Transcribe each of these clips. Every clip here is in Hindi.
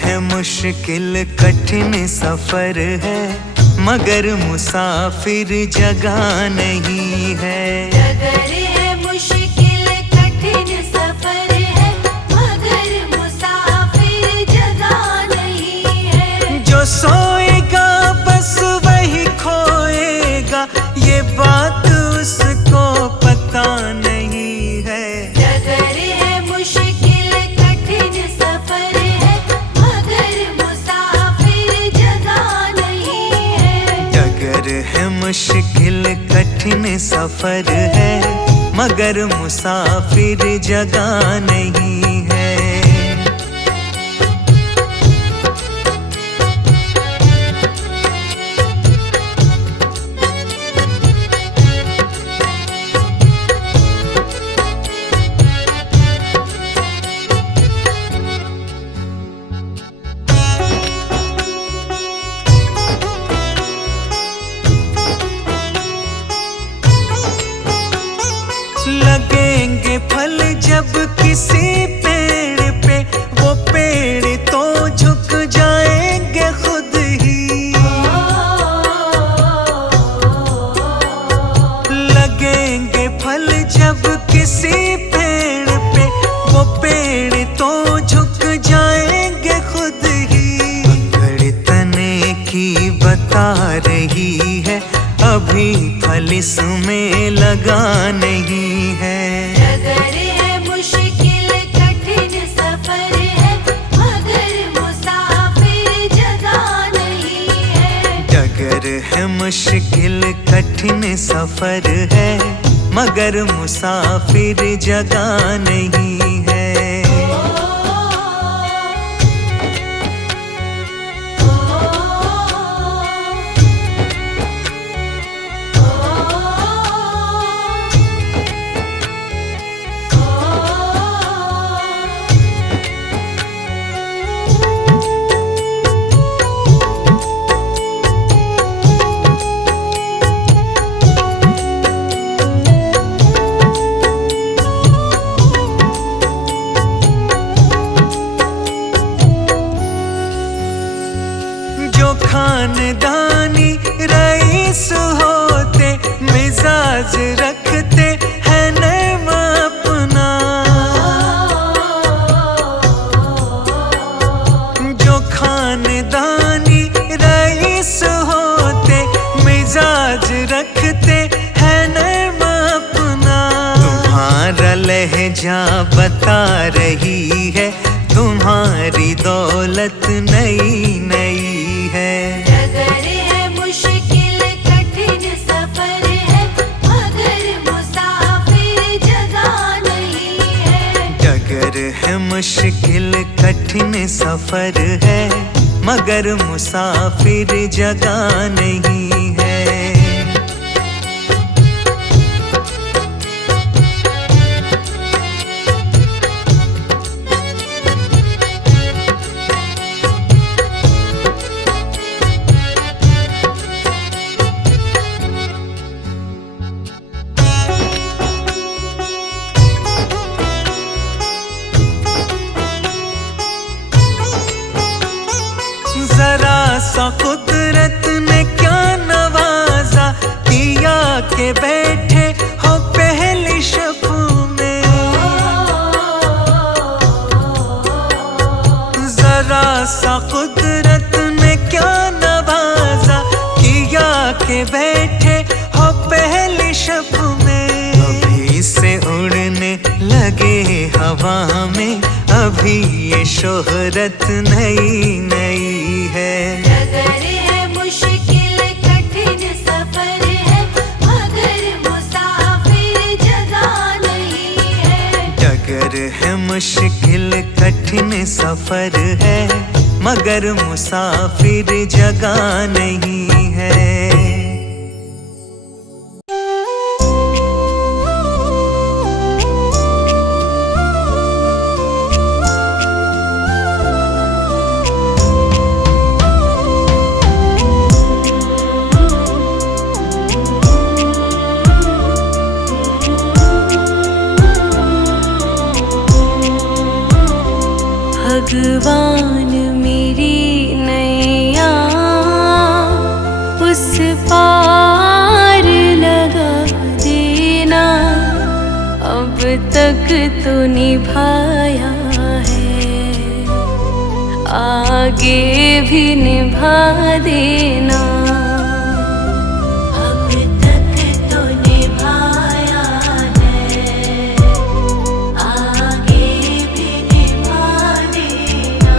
है मुश्किल कठिन सफर है, मगर मुसाफिर जगह नहीं है। डगर है मुश्किल कठिन सफर है, मगर मुसाफिर जगह नहीं है। जो सोएगा बस वही खोएगा, ये बात उसको पता नहीं है। डगर है मुश्किल कठिन सफर है, मगर मुसाफिर जगह नहीं है। डगर है मुश्किल कठिन सफर है, मगर मुसाफिर जगह नहीं है। लगेंगे फल जब किसी पेड़ पे, वो पेड़ तो झुक जाएंगे खुद ही। लगेंगे फल जब किसी पेड़ पे, वो पेड़ तो झुक जाएंगे खुद ही। अकड़ तने की बता रही है, अभी फल इसमें लगा नहीं है। डगर है मुश्किल कठिन सफर है, मगर मुसाफिर जगह नहीं है। डगर है मुश्किल कठिन सफर है, मगर मुसाफिर जगह नहीं है। खानदानी रईस होते, मिजाज रखते हैं नर्म अपना। जो खानदानी रईस होते, मिजाज रखते हैं नर्म अपना। तुम्हारा लहजा बता रही है, तुम्हारी दौलत नई नई है। डगर है मुश्किल कठिन सफर है, मगर मुसाफिर जगह नहीं है। डगर है मुश्किल कठिन सफर है, मगर मुसाफिर जगह नहीं है। जरा सा कुदरत ने क्या नवाजा, दिया के बैठे हो पहली शब में। जरा सा कुदरत ने क्या नवाजा, किया के बैठे हो पहली शब में। अभी से उड़ने लगे हवा में, अभी ये शोहरत नई नई है। डगर है मुश्किल कठिन सफर है, मगर मुसाफिर जगह नहीं है। डगर है मुश्किल कठिन सफर है, मगर मुसाफिर जगह नहीं है। भगवान तक तो निभाया है, आगे भी निभा देना। अब तक तो निभाया है, आगे भी निभा देना।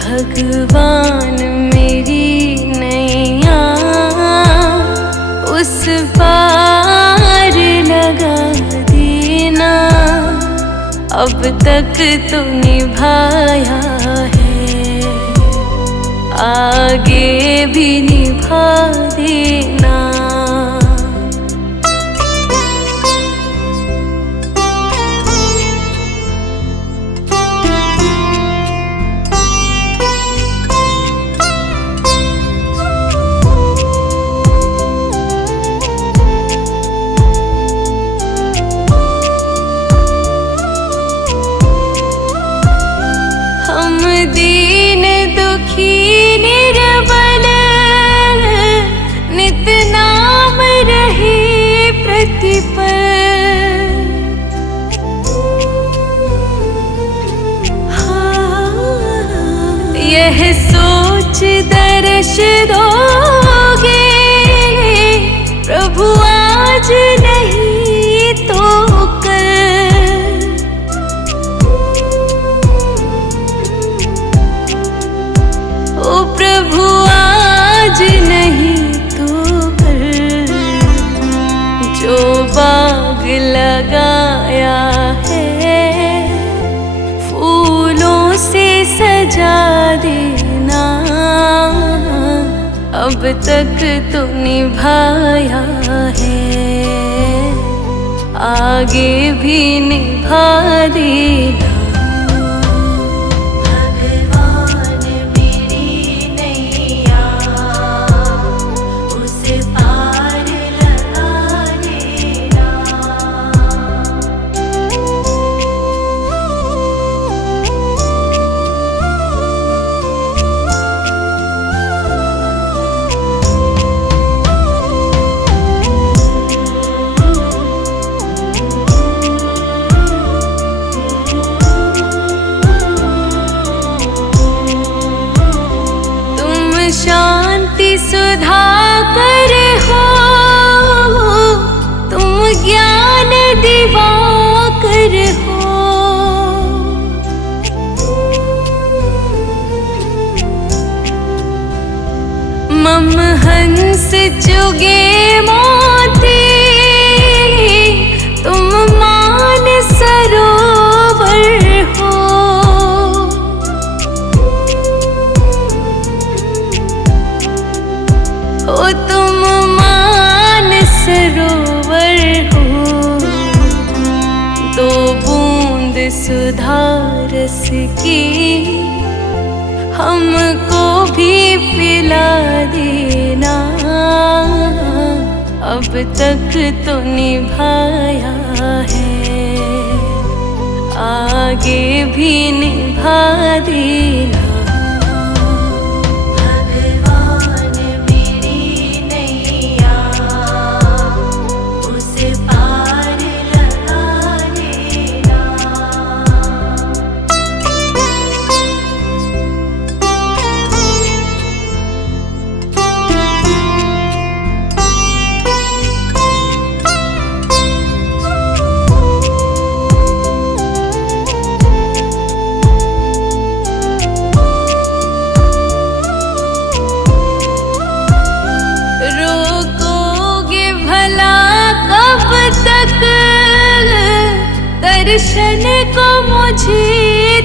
भगवान मेरी नैया उस पार लगा देना। अब तक तो निभाया है, आगे भी निभा देना। हम दीन दुखी निर्बल नित नाम रहे प्रतिपल। यह सोच दर्श दोगे प्रभु आज नहीं तो कल। ओ प्रभु आज नहीं तो कल, जो बाग लगाया है फूलों से सजा देना। अब तक तो निभाया है, आगे भी निभा देना। भगवान मेरी नैया उस पार लगा देना। शांति सुधा कर हो, तुम ज्ञान दिवाकर हो। मम हंस चुगे मोती, तुम मान सरोवर हो। ओ तुम मान सरोवर हो, दो बूंद सुधा रस की हमको भी पिला देना। अब तक तो निभाया है, आगे भी निभा देना। भगवान मेरी नैया उस पार लगा देना। दर्शन को मुझे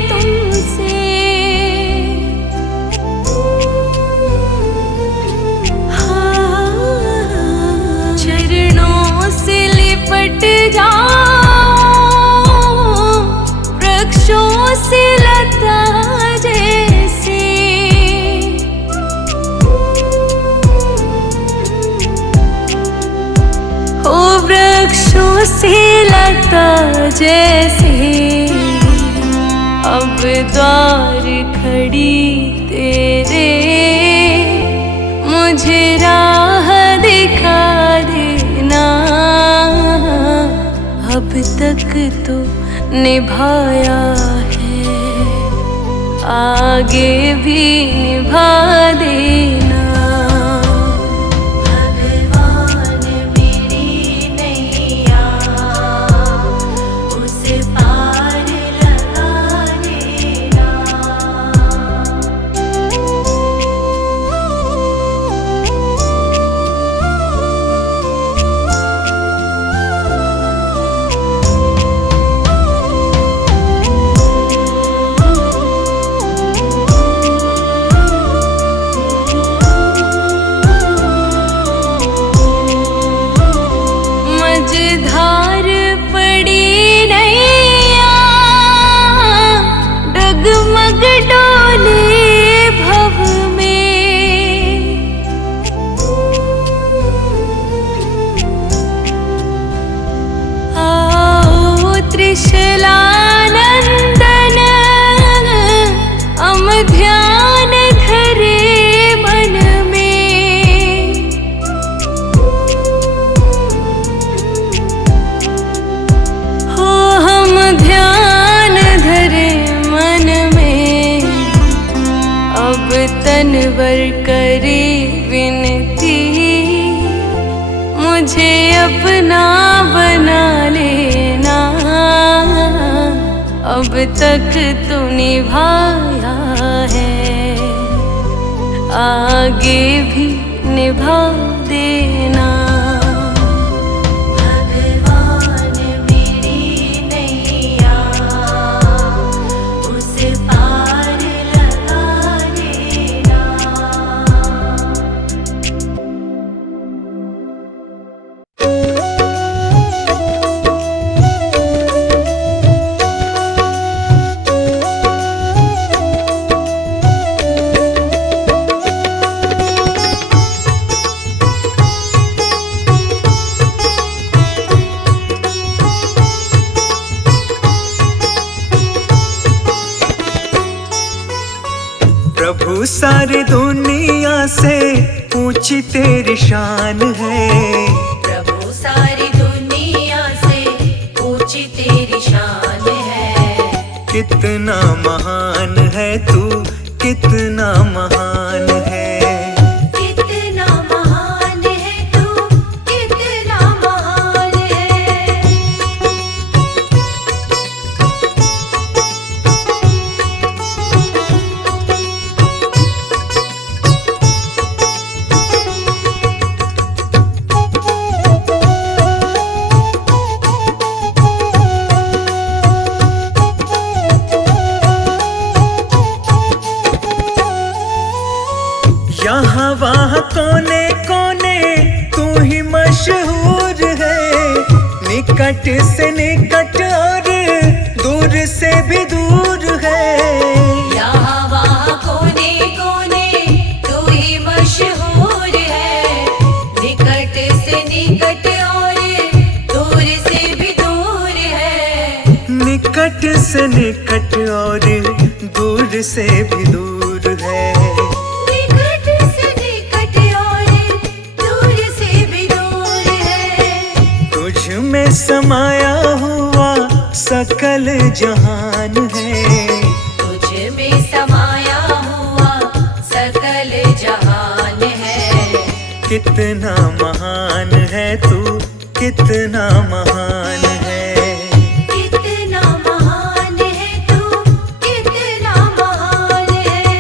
तुमसे, चरणों से लिपट जाओ वृक्षों से लता जैसे। ओ वृक्षों से लता जैसे, अब द्वार खड़ी तेरे, मुझे राह दिखा देना। अब तक तो निभाया है, आगे भी निभा देना। भगवान मेरी नैया उसे पार लगा देना। मझधार पड़ी नैया, डगमग डोले भव में। आओ त्रिशलानंदन, हम ध्यान धरे मन में। हो हम ध्यान धरे मन में, अब तनवर करे विनती, मुझे अपना बना लेना। अब तक तो निभाया है, आगे भी निभा देना। भगवान मेरी नैया उसे पार लगा देना। प्रभु सारी दुनिया से ऊंची तेरी शान है। प्रभु सारी दुनिया से ऊंची तेरी शान है। कितना महान है तू, कितना महान है। कितना महान है तू, कितना महान है। यहाँ वहाँ कोने कोने तू ही मशहूर है। निकट से निकट और दूर से भी दूर है। यहाँ वहाँ कोने कोने तू ही मशहूर है। निकट से निकट और दूर से भी दूर है। निकट से निकट और दूर से भी दूर है। निकट से निकट और दूर से भी दूर है। तुझ में समाया हुआ सकल जहान है। तुझ में समाया हुआ सकल जहान है। कितना महान है तू, कितना महान है। कितना महान है तू, कितना महान है।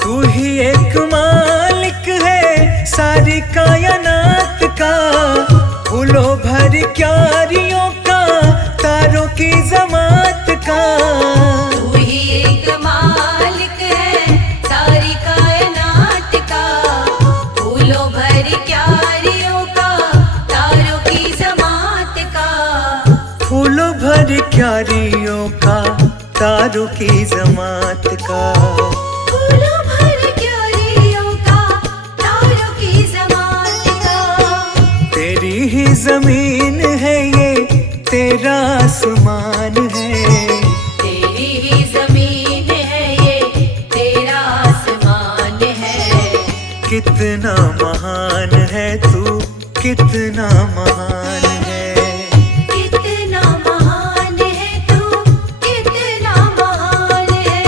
तू ही एक मालिक है सारी कायनात का। फूलों भर क्यारियों का, तारों की जमात का। तू ही एक मालिक है सारी कायनात का। फूलों भर क्यारियों का, तारों की जमात का। फूलों भर क्यारियों का, तारों की जमात का। फूलों जमीन है, ये तेरा आसमान है। तेरी ही जमीन है, ये तेरा आसमान है। कितना महान है तू, कितना महान है। कितना महान है तू, कितना महान है।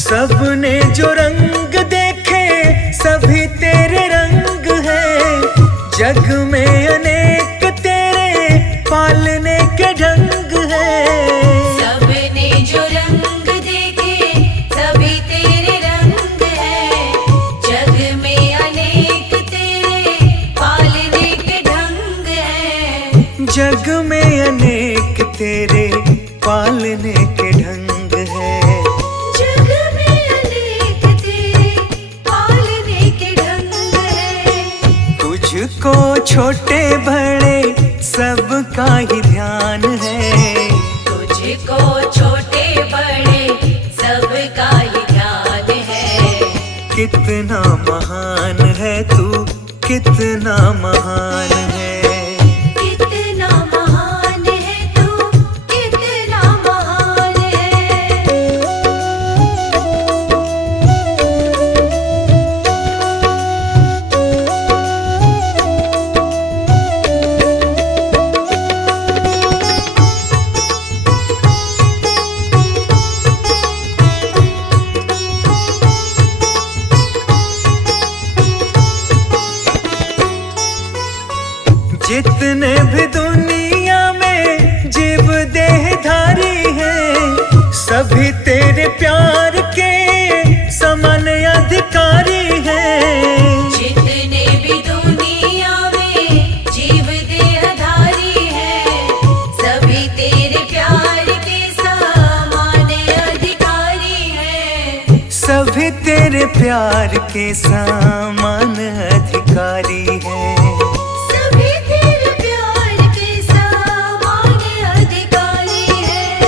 सबने जो रंग देखे सभी तेरे रंग है। जग में अनेक तेरे पालने के ढंग है। सबने जो रंग देखे सभी तेरे रंग है। जग में अनेक तेरे पालने के ढंग है। जग में अनेक तेरे पालने के ढंग है। जग में अनेक तेरे पालने के ढंग है। तुझको छोटे बड़े सबका ही ध्यान है। तुझको छोटे बड़े सबका ही ध्यान है। कितना महान है तू, कितना महान है। कितना महान है तू, कितना महान है। जितने भी दुनिया में जीव देहधारी हैं, सभी तेरे प्यार के समान अधिकारी हैं। जितने भी दुनिया में जीव देहधारी हैं, सभी तेरे प्यार के समान अधिकारी हैं। सभी तेरे प्यार के समान अधिकारी हैं। सभी तेरे प्यार के समान अधिकारी हैं।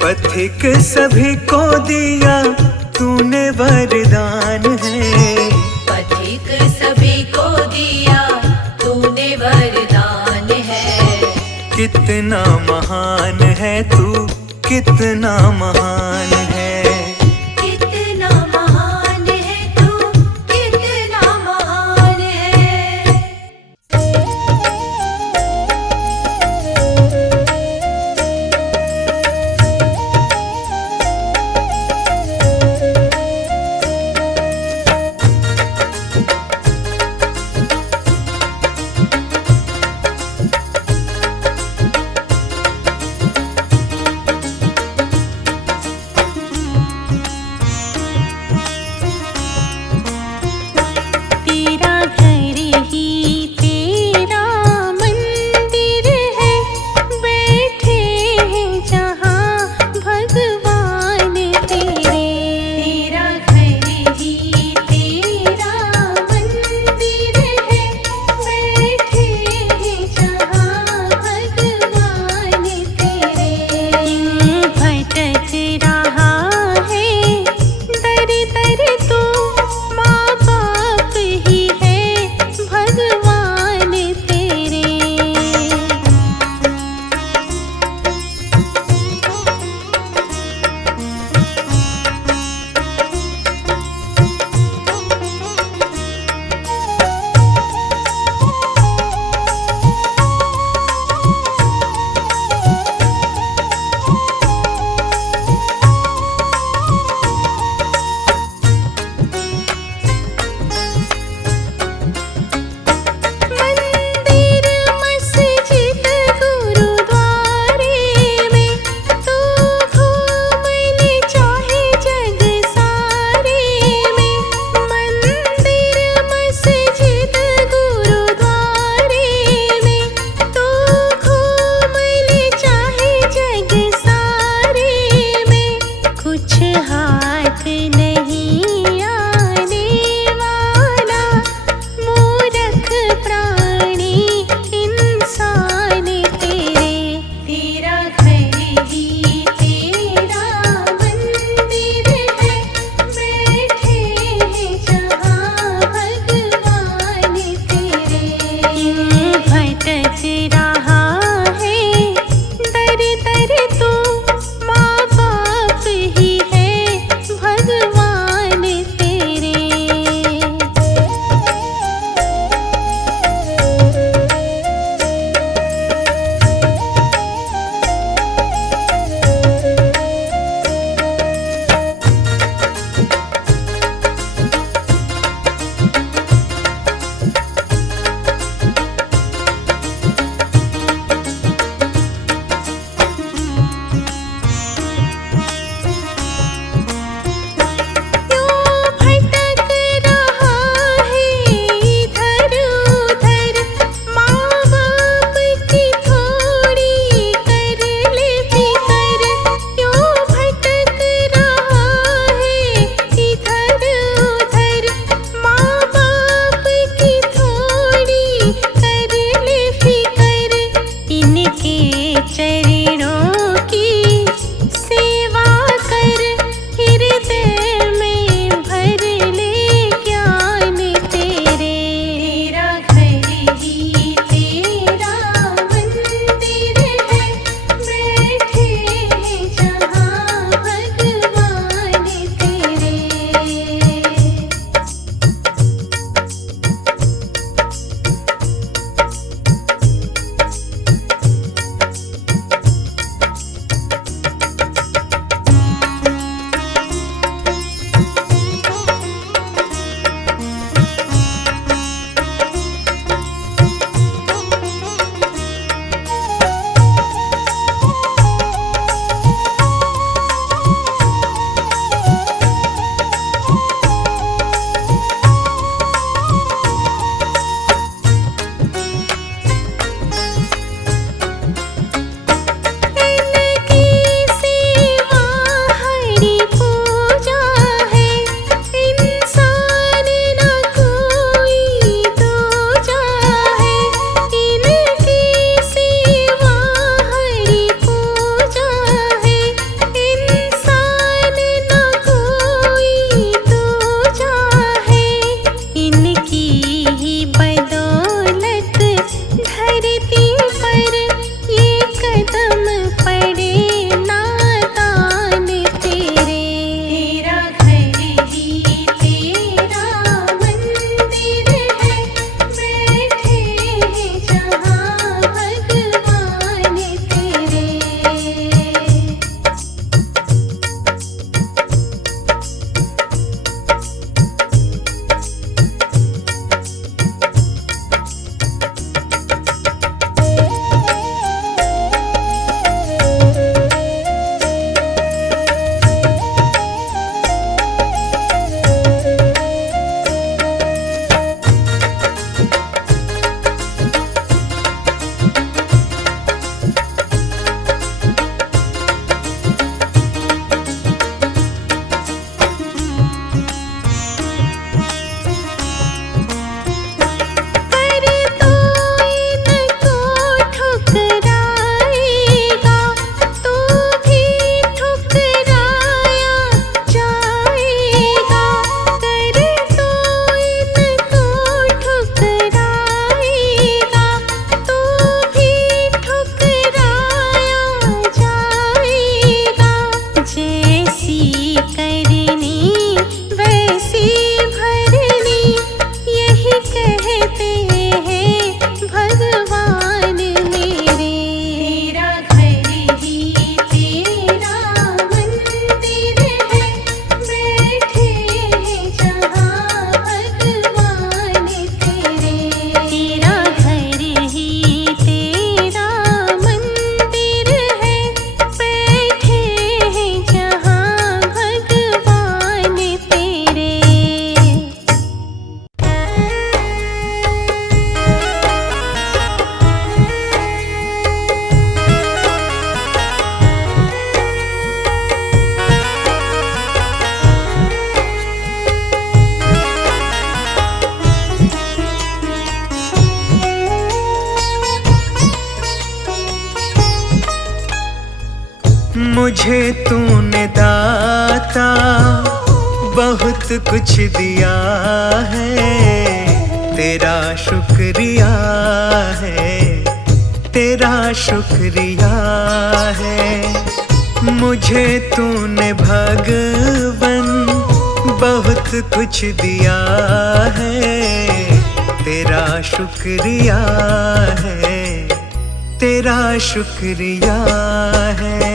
पथिक सभी को दिया तूने वरदान है। पथिक सभी को दिया तूने वरदान है। कितना महान है तू, कितना महान है। कितना महान है तू, कितना महान है। मुझे तूने दाता बहुत कुछ दिया है, तेरा शुक्रिया है, तेरा शुक्रिया है। मुझे तूने भगवन बहुत कुछ दिया है, तेरा शुक्रिया है, तेरा शुक्रिया है।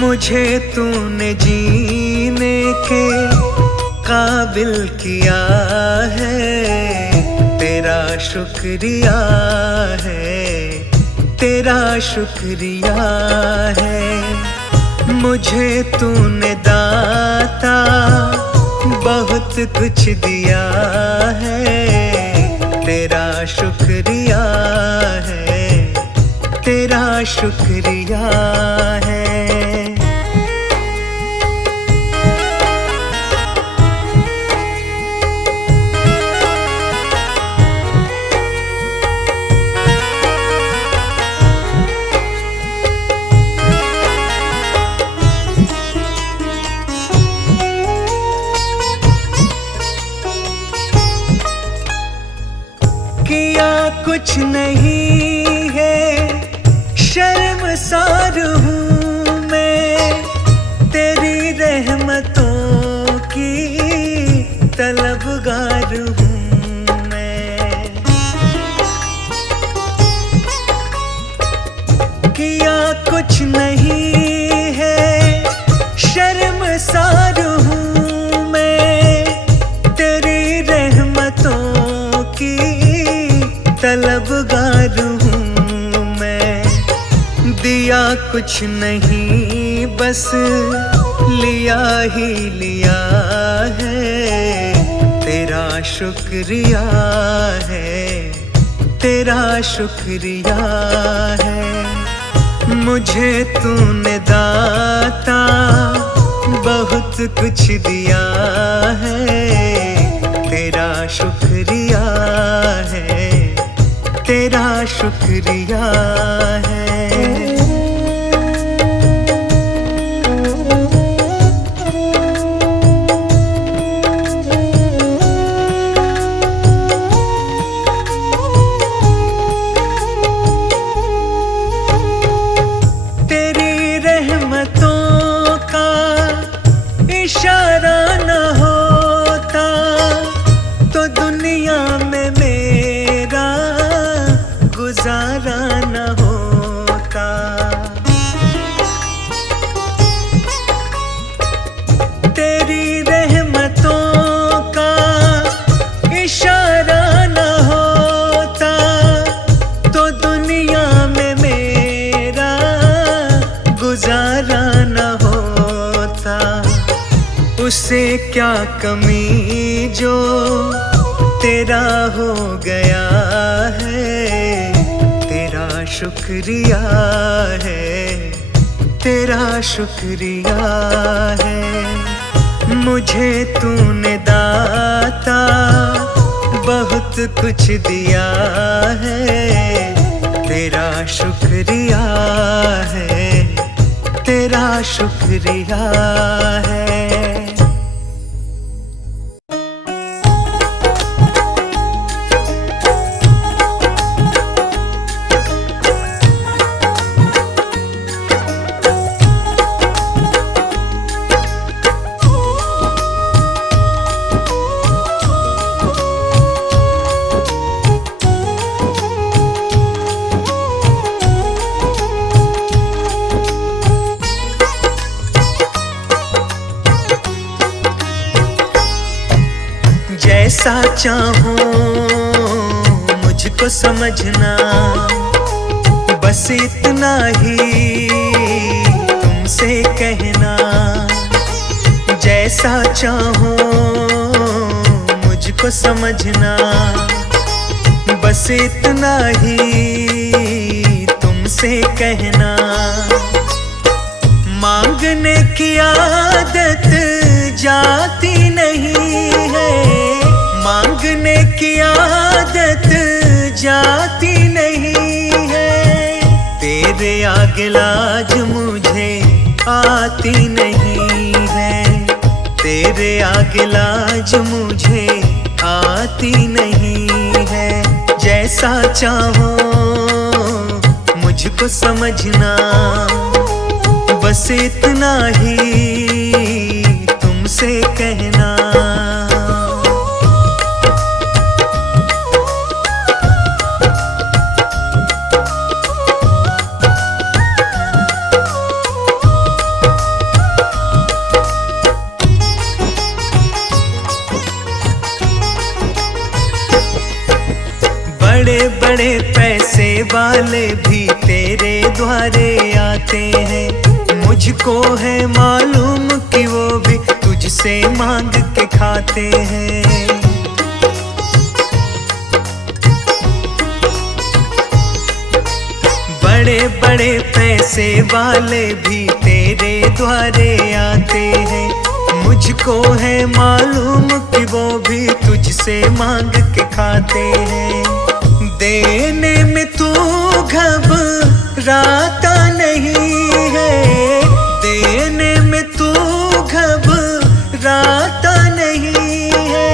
मुझे तूने जीने के काबिल किया है, तेरा शुक्रिया है, तेरा शुक्रिया है। मुझे तूने दाता बहुत कुछ दिया है, तेरा शुक्रिया है, तेरा शुक्रिया है। किया कुछ नहीं है, शर्मसार हूँ मैं, तेरी रहमतों की तलबगार हूँ मैं। किया कुछ नहीं है, शर्मसार हूँ मैं, तेरी रहमतों की तलबगार हूँ मैं। दिया कुछ नहीं बस लिया ही लिया है, तेरा शुक्रिया है, तेरा शुक्रिया है। मुझे तूने दाता बहुत कुछ दिया है, तेरा शुक्रिया है, तेरा शुक्रिया है। तेरी रहमतों का इशारा न होता तो दुनिया में मेरा गुजारा न होता। तेरी रहमतों का इशारा न होता तो दुनिया में मेरा गुजारा न होता। उसे क्या कमी जो तेरा हो गया है, तेरा शुक्रिया है, तेरा शुक्रिया है। मुझे तूने दाता बहुत कुछ दिया है, तेरा शुक्रिया है, तेरा शुक्रिया है। जैसा चाहो मुझको समझना, बस इतना ही तुमसे कहना। जैसा चाहो मुझको समझना, बस इतना ही तुमसे कहना। मांगने की आदत जाती नहीं है, मांगने की आदत जाती नहीं है। तेरे आगे लाज मुझे आती नहीं है, तेरे आगे लाज मुझे आती नहीं है। जैसा चाहो मुझको समझना, बस इतना ही तुमसे कहना। बड़े बड़े पैसे वाले भी तेरे द्वारे आते हैं, मुझको है मालूम कि वो भी तुझसे मांग के खाते हैं। बड़े बड़े पैसे वाले भी तेरे द्वारे आते हैं, मुझको है मालूम कि वो भी तुझसे मांग के खाते हैं। देने में तू घबराता नहीं है, देने में तू घबराता नहीं है।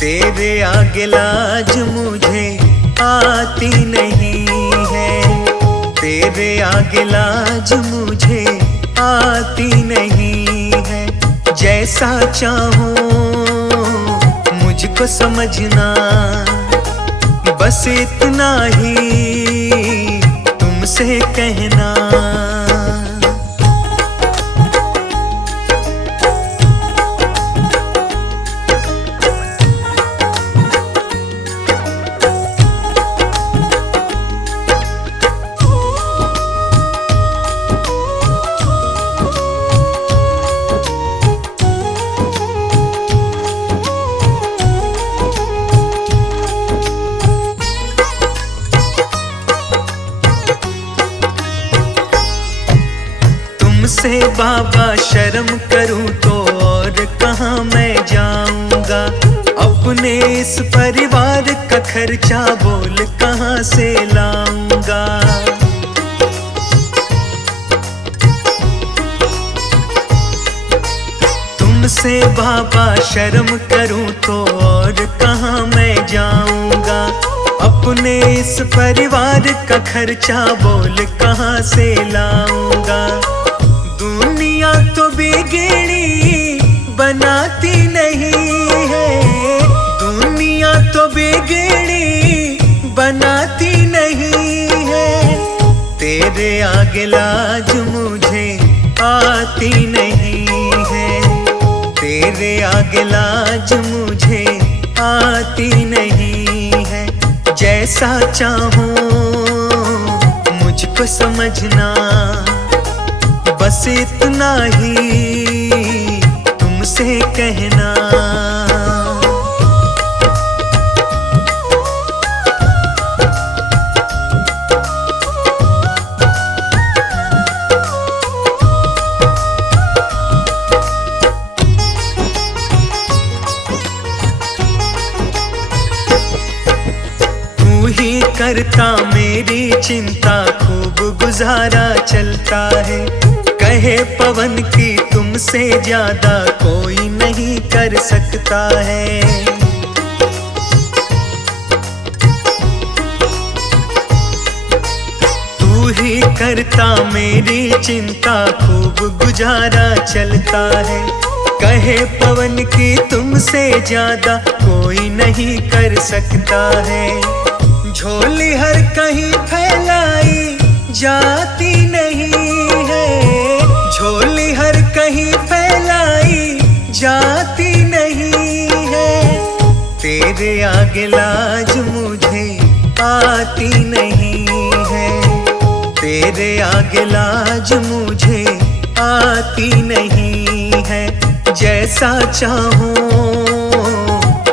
तेरे आगे लाज मुझे आती नहीं है, तेरे आगे लाज मुझे आती नहीं है। जैसा चाहो मुझको समझना, बस इतना ही तुमसे कहना। तुमसे बाबा शर्म करूं तो और कहाँ मैं जाऊंगा। अपने इस परिवार का खर्चा बोल कहाँ से लाऊंगा। तुमसे बाबा शर्म करूं तो और कहाँ मैं जाऊंगा। अपने इस परिवार का खर्चा बोल कहाँ से लाऊंगा। दुनिया तो बिगड़ी बनाती नहीं है, दुनिया तो बिगड़ी बनाती नहीं है। तेरे आगे लाज मुझे आती नहीं है, तेरे आगे लाज मुझे आती नहीं है। जैसा चाहो मुझको समझना, बस इतना ही तुमसे कहना। तू ही करता मेरी चिंता, खूब गुजारा चलता है। कहे पवन की तुमसे ज्यादा कोई नहीं कर सकता है। तू ही करता मेरी चिंता, खूब गुजारा चलता है। कहे पवन की तुमसे ज्यादा कोई नहीं कर सकता है। झोली हर कहीं फैलाई जाती नहीं है, झोली हर कहीं फैलाई जाती नहीं है। तेरे आगे लाज मुझे आती नहीं है, तेरे आगे लाज मुझे आती नहीं है। जैसा चाहूं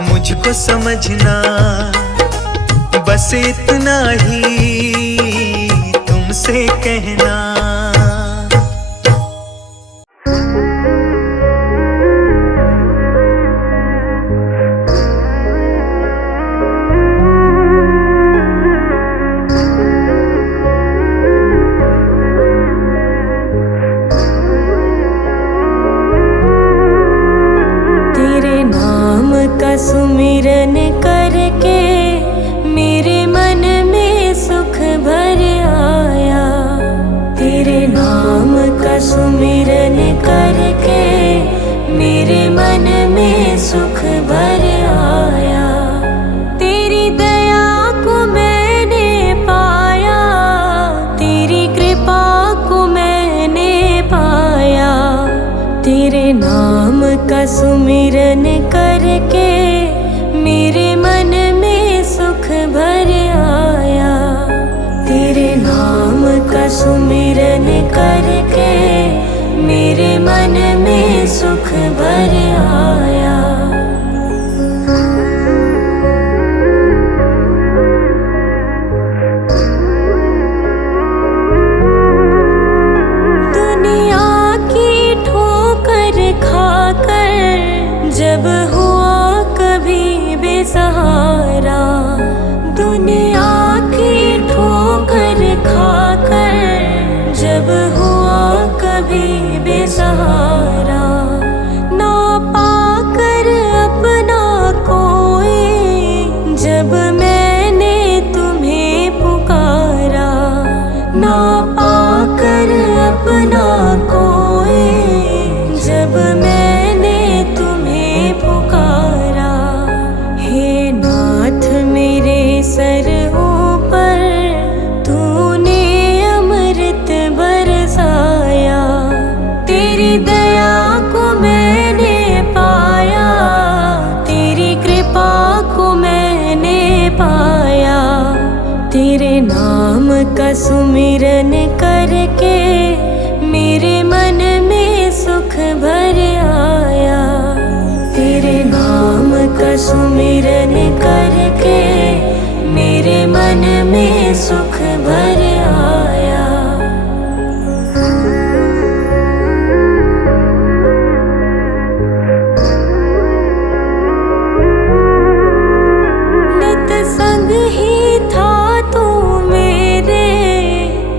मुझको समझना, बस इतना ही तुमसे कहना। सुमिरन करके मेरे मन में सुख भर आया, तेरे नाम का सुमिरन करके मेरे मन में सुख भर आया। तेरी दया को मैंने पाया, तेरी कृपा को मैंने पाया। तेरे नाम का सुमिरन करके मेरे मन में सुख भर आया, तेरे नाम का सुमिरन करके मेरे मन में सुख भर आया। दुनिया की ठोकर खाकर जब हुआ कभी बेसहारा, दुनिया की ठोकर खाकर जब हुआ कभी बेसहारा, ना पाकर अपना कोई जब मैंने तुम्हें पुकारा, ना पाकर अपना कोई जब मैंने तुम्हें पुकारा। हे नाथ मेरे सर ऊपर तूने अमृत बरसाया, तेरी दया को मैंने पाया, तेरी कृपा को मैंने पाया। तेरे नाम का सुमिरन करके मेरे मन में सुख भर आया, तेरे नाम का सुमिरन करके मेरे मन में सुख भर आया। नित संग ही था तू मेरे,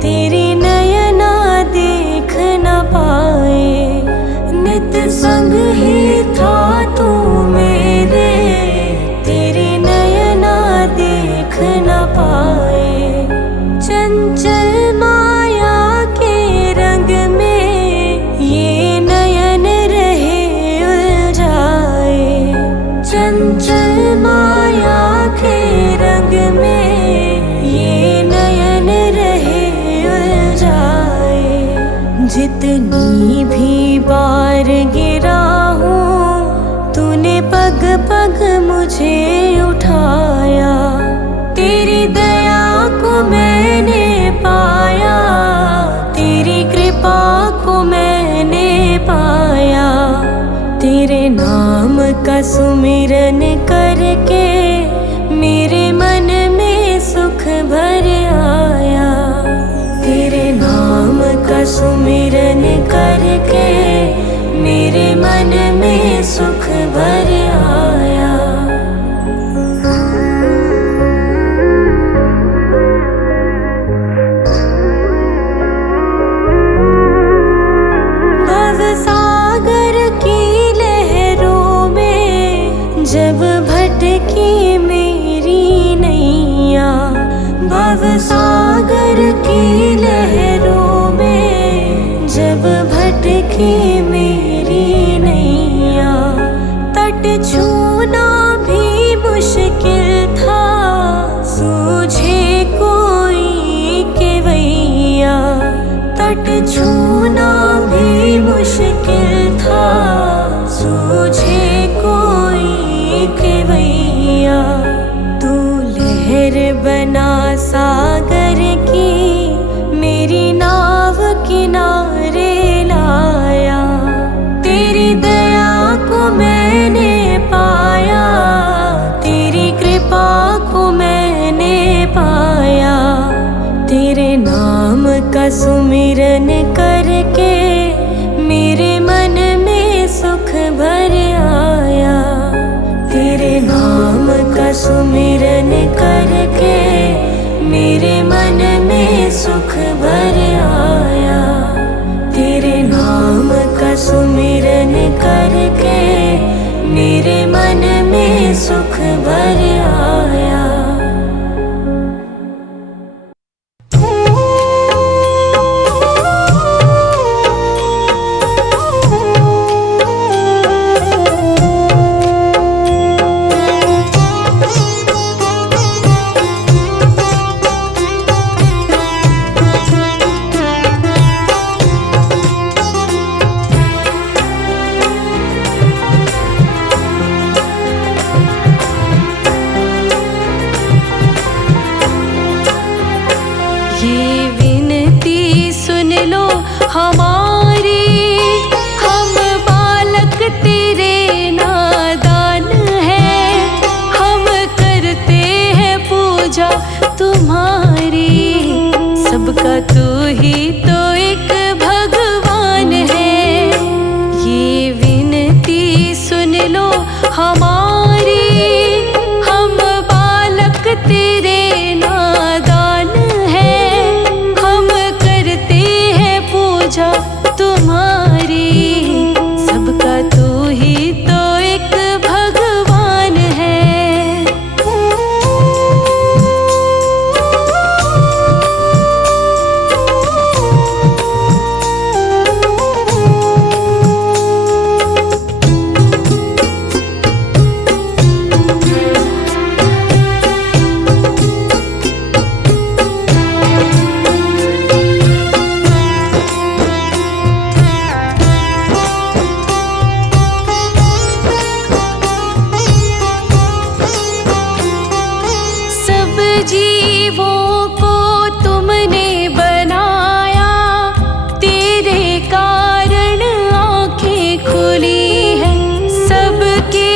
तेरी नयना देख न पाए। नित संग ही था तू मेरे, तेरी नयना देख न पाए। चंचल माया के रंग में ये नयन रहे उलझाए, चंचल माया के रंग में ये नयन रहे उलझाए। जितनी भी बार गिरा हूँ तूने पग पग मुझे उठाया, तेरी दया को मैंने पाया, तेरी कृपा को मैंने पाया। तेरे नाम का सुमिरन करके मेरे मन में सुख भर आया, तेरे नाम का सुमिरन करके मेरे मन में सुख भर आया। भव सागर की लहरों में जब भटकी मेरी नैया, भव सागर की लहरों में जब भटकी मेरी नैया, तट सुमिरन करके मेरे मन में सुख भर आया। तेरे नाम का सुमिरन करके मेरे मन में सुख भर आया। तेरे नाम का सुमिरन करके मेरे मन में सुख भर आया। ये विनती सुन लो हमारी, हम बालक तेरे नादान हैं। हम करते हैं पूजा तुम्हारी, सबका तू ही तो एक भगवान है। ये विनती सुन लो हमारी, हम बालक तेरे नादान हैं। हम करते हैं पूजा तुम्हारी, सबका तू ही तो एक भगवान है। सब जीवों को तुमने बनाया, तेरे कारण आँखें खुली हैं। सबके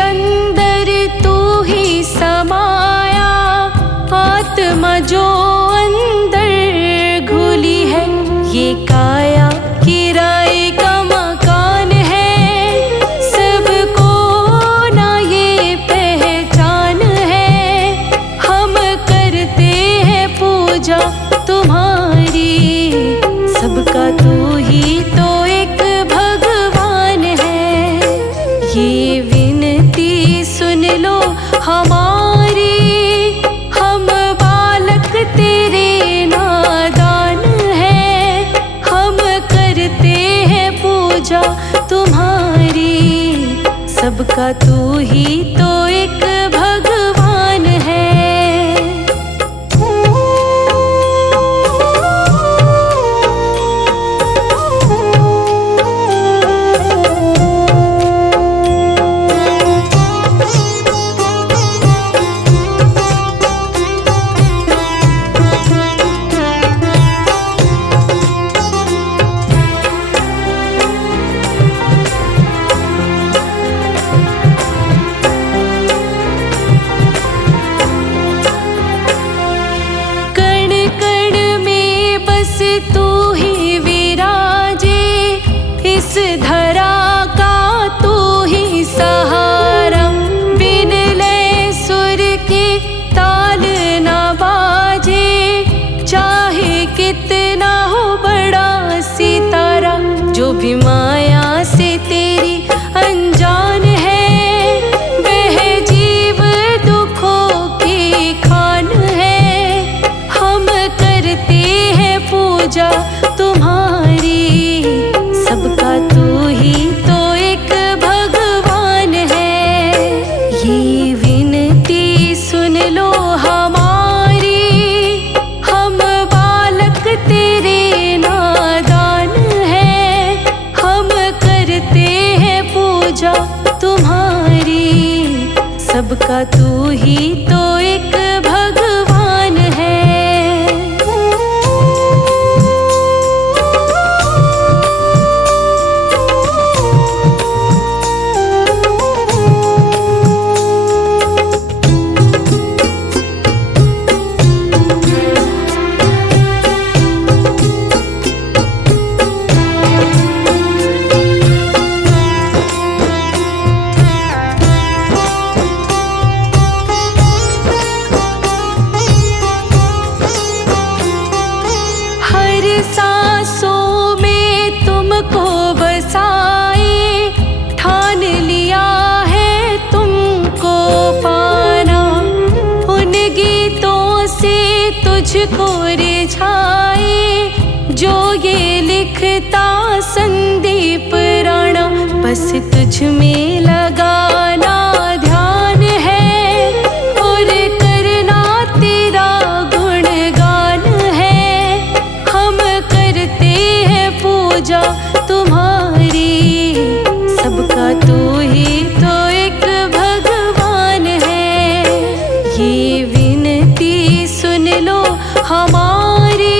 अंदर तू ही समाया, आत्मा जो अंदर घुली है। ये काया किराए का मकान है, सबको ना ये पहचान है। हम करते हैं पूजा तुम्हारी, सबका तू ही तो एक भगवान है। ये विनती सुन लो हमारी, हम बालक तेरे नादान हैं। हम करते हैं पूजा तुम्हारी, सबका तू ही तो एक भगवान है। कण कण में बस तू ही विराजे, इस धरा का तू ही सहारा। बिन लय सुर के ताल ना बाजे, चाहे कितना हो बड़ा सितारा। जो भी माया से तेरी अनजान है, वह जीव दुखों की खान है। हम करते हैं पूजा तुम्हारी, सबका तू ही तो एक भगवान है। ये विनती सुन लो हमारी, हम बालक तेरे नादान हैं। हम करते हैं पूजा तुम्हारी, सबका तू ही तो एक भगवान है। मुझको रिझाए। जो ये लिखता संदीप राणा, बस तुझ में लगाना ध्यान है और करना तेरा गुणगान है। हम करते हैं पूजा तुम्हारी, सबका तू ही तो एक भगवान है। ये विनती सुन लो हमारी,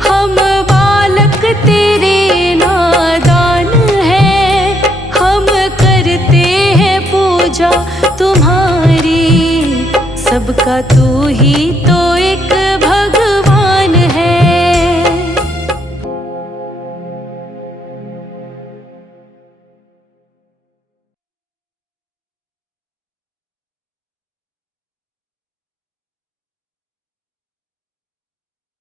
हम बालक तेरे नादान हैं। हम करते हैं पूजा तुम्हारी, सबका तू ही तो